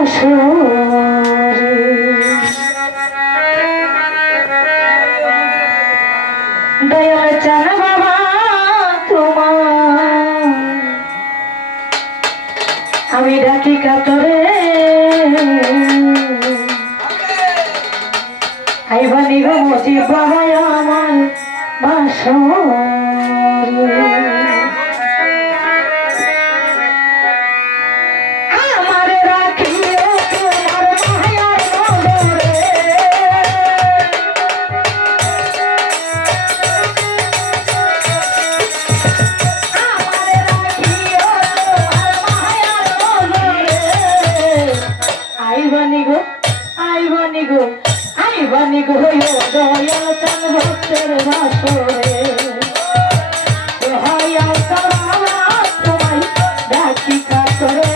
বাসরে দয়াল চান বাবা তোমার আমি ডাকি কাতরে আইবানি গো মুজিব বাবা আমার বাসরে আইবানি গো দয়াল চান ভক্তের বাসরে দয়াল তারা তোমায় ডাকি কাতরে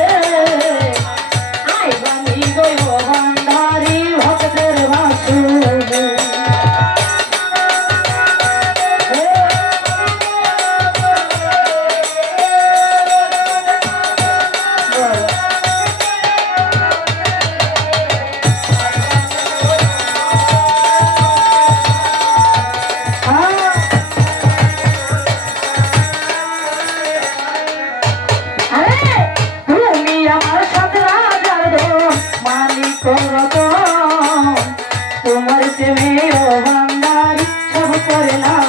আইবানি গো ভান্ডারি ভক্তের বাসরে তোমার প্রেমে ও ভান্ডারি সব করলাম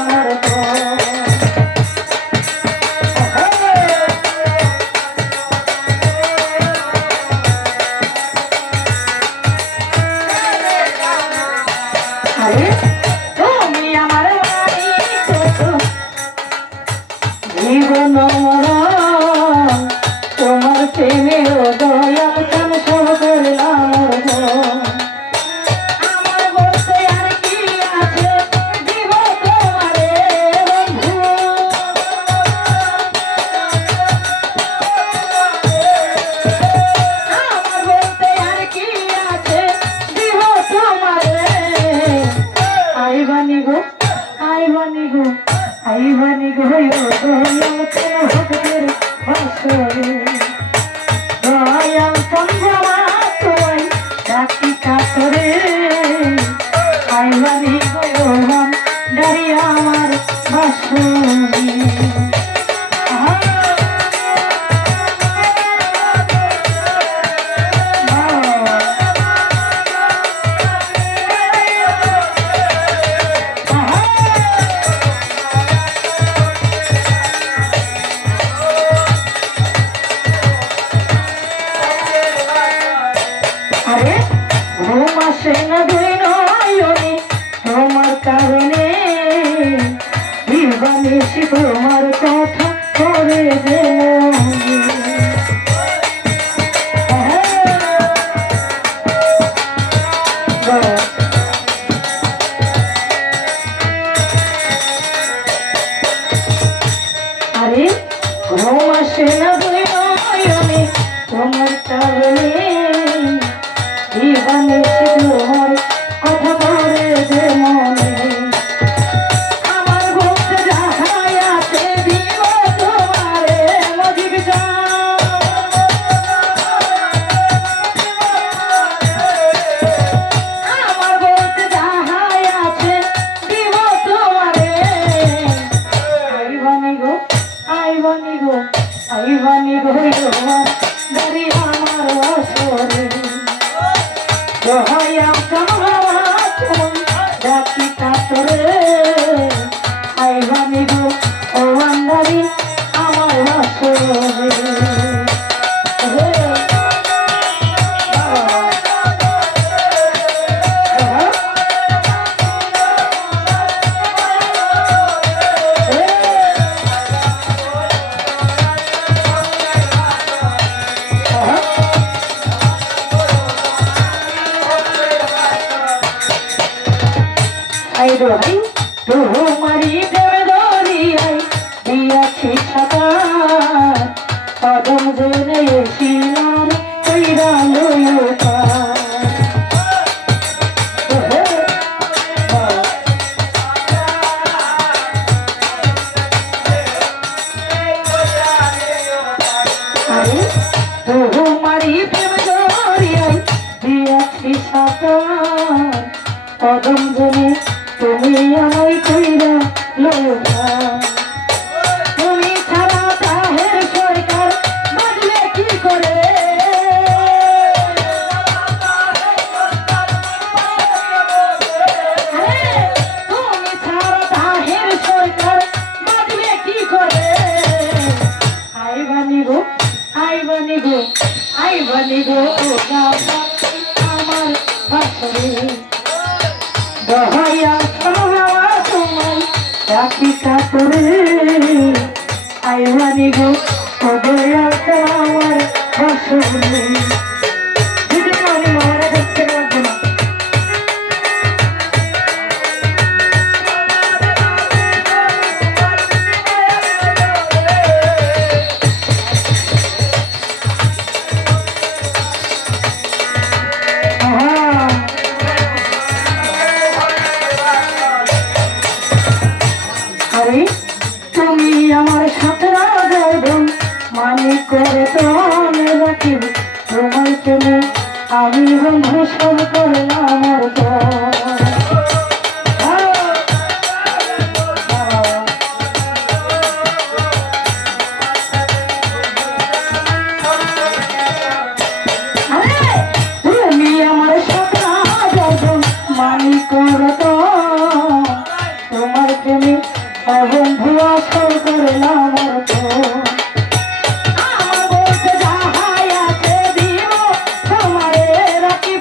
তুমি আমার জীবন তোমার প্রেমে ও দয়াল চান সব করলাম আইবানি গো আইবানি গো দয়াল চান ভক্তের বাসরে দয়াল চন্দ্রমা তোমায় ডাকি কাতরে আইবানি গো ভান্ডারি আমার বাসরে তোমার কারণে দিবানিশি তোমার কথা করে আরে ঘুম আসে না দুই নয়নে তোমার কারণে দিবানিশি তোমার কথা করে যে মনে আমার ভক্ত যাহাই আছে দিব তোমারে মজিব আমার ভক্ত যাহাই আছে দিব তোমারে আইবানি গো দাঁড়ি আমার আসরে দয়াল ডাকি কাতরে আইবানি গো ও ভান্ডারি আমার বাসরে তোমারি প্রেমে দরিয়াই দিয়াছি সাঁতার কদম জেনে শিলার কইরা লইয়া তোমারি প্রেম দরিয়াই আদম জনে তুমি আমায় কইরা লোভা তুমি ছাড়া তাহের সরকার বাজলে কি করে তুমি ছাড়া তাহের সরকার বাজলে কি করে আইবানি গো আইবানি গো আইবানি গো আমার বাসরে দহাইয়া সাহাওয়া তোমায় রাখি কাতরে আইবানি গো ও দয়া আমার বাসরে দিদি কানি মারা দেখতে পারবো না তুমি আমার সাথে রাখবেন মানি করে তোমায় রাখিব তোমার তুমি আমি বন্ধু সব করলাম আমার তুমি আমার সাথে রাখবেন মানি করে তোমার তুমি বন্ধু আসল করলাম আমার বলতে যাহাই আছে দিব তোমারে রাখি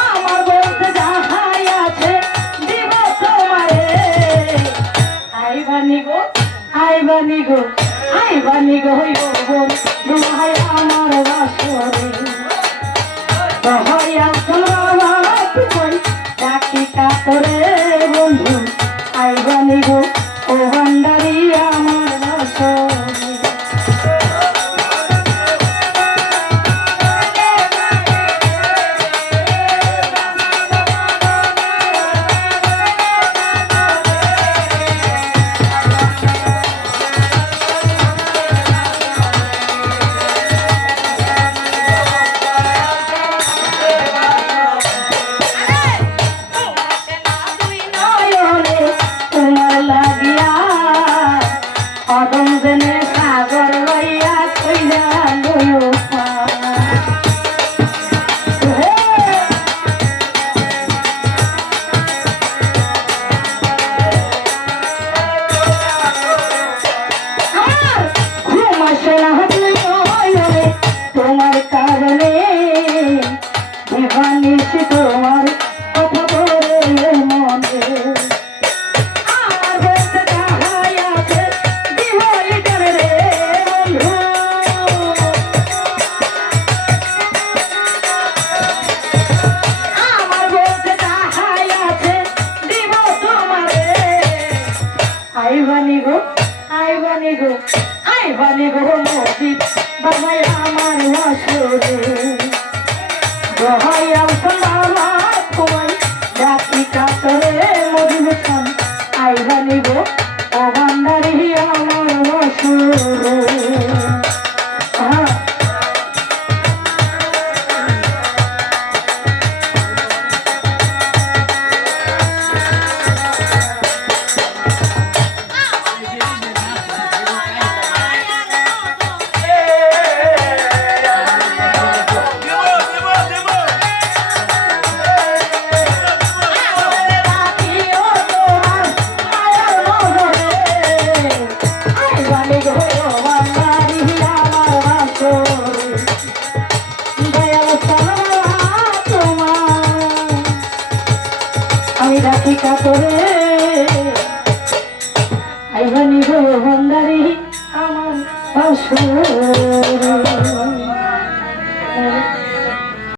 আমার বলতে যাহাই আছে দিব তোমারে আইবানি গো আইবানি গো আইবানি গো বোন দোহাই আমার বাসরে দহাইয়া ডাকি কাতরে বন্ধু আইবানি গো ও ভান্ডারি আমার বাসরে আদম জেনে সাগর লইয়া কইরা লইও তোমার কারণে দিবানিশি তোমার কথা বলে মনে আইবানি গো আইবানি গো আইবানি গো মজিদ বাবাই আমার বাসরে দহাইয়া সালামা তোমায় রাখি কাতরে মজিদ খান আইবানি গো